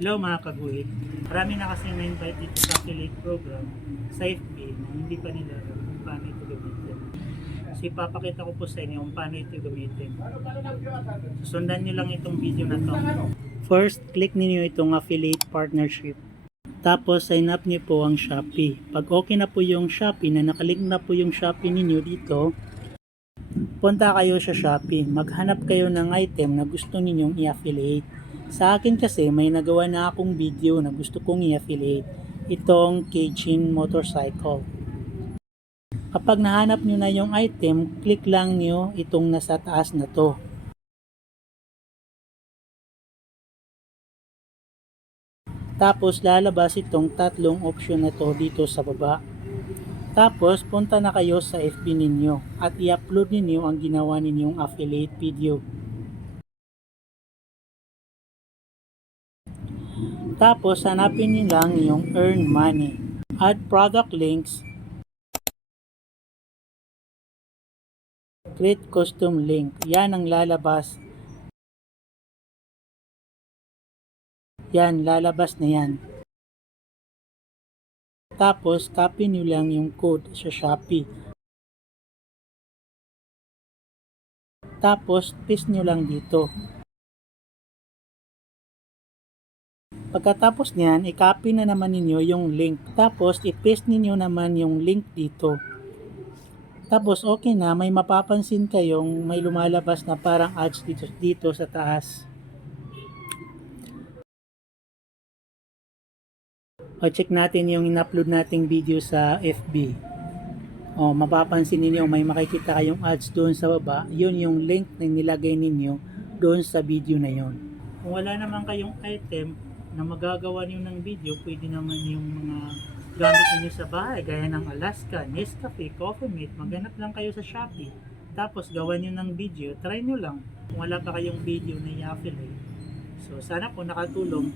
Hello mga kaguhit. Marami na kasi na-invite dito sa affiliate program sa FB na hindi pa nila alam kung paano ito gamitin. So ipapakita ko po sa inyo kung paano ito gamitin. Sundan nyo lang itong video na to. First, click niyo itong affiliate partnership. Tapos sign up niyo po ang Shopee. Pag okay na po yung Shopee, na nakalink na po yung Shopee ninyo dito, punta kayo sa Shopee. Maghanap kayo ng item na gusto ninyong i-affiliate. Sa akin kasi may nagawa na akong video na gusto kong i-affiliate. Itong Keijin motorcycle. Kapag nahanap nyo na yung item, click lang nyo itong nasa taas na to. Tapos lalabas itong tatlong option na to dito sa baba. Tapos punta na kayo sa FB ninyo at i-upload ninyo ang ginawa ninyong affiliate video. Tapos hanapin niyo lang yung earn money. Add product links. Create custom link. Yan ang lalabas. Yan, lalabas na yan. Tapos copy niyo lang yung code sa Shopee. Tapos paste niyo lang dito. Pagkatapos niyan, i-copy na naman ninyo yung link. Tapos i-paste niyo naman yung link dito. Tapos okay na, may mapapansin kayong may lumalabas na parang ads dito sa taas. O check natin yung in-upload nating video sa FB. O mapapansin niyo may makikita kayong ads doon sa baba. Yun yung link na nilagay ninyo doon sa video na yon. Kung wala naman kayong item na magagawa niyo ng video, pwede naman yung mga gamit niyo sa bahay gaya ng Alaska, Nescafe, Coffee Mate. Maghanap lang kayo sa Shopee. Tapos gawan niyo ng video, try niyo lang. Kung wala pa kayong video na i-affiliate. So sana po nakatulong.